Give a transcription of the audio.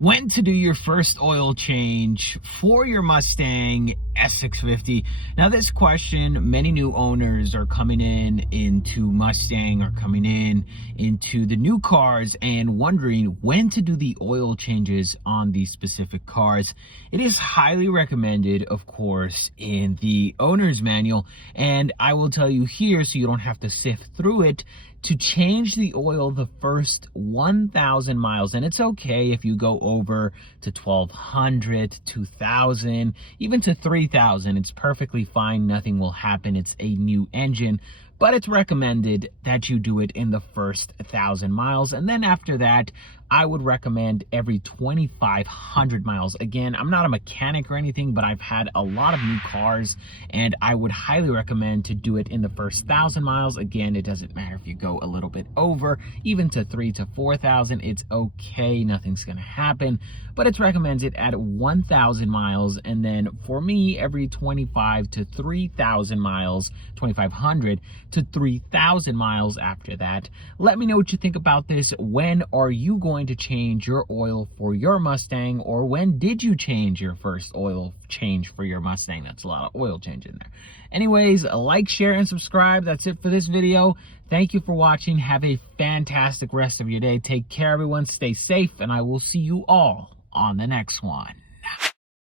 When to do your first oil change for your Mustang S650. Now this question, many new owners are coming into Mustang, or coming into the new cars and wondering when to do the oil changes on these specific cars. It is highly recommended, of course, in the owner's manual, and I will tell you here so you don't have to sift through it, to change the oil the first 1,000 miles. And it's okay if you go over to 1,200, 2,000, even to 3,000. It's perfectly fine. Nothing will happen. It's a new engine. But it's recommended that you do it in the first 1,000 miles. And then after that, I would recommend every 2,500 miles. Again, I'm not a mechanic or anything, but I've had a lot of new cars, and I would highly recommend to do it in the first 1,000 miles. Again, it doesn't matter if you go a little bit over, even to 3,000 to 4,000. It's okay. Nothing's going to happen. But it's recommended at 1,000 miles. And then for me, every 25 to 3,000 miles, 2,500 to 3,000 miles after that. Let me know what you think about this. When are you going to change your oil for your Mustang, or when did you change your first oil change for your Mustang? That's a lot of oil change in there. Anyways, like, share, and subscribe. That's it for this video. Thank you for watching. Have a fantastic rest of your day. Take care, everyone. Stay safe, and I will see you all on the next one.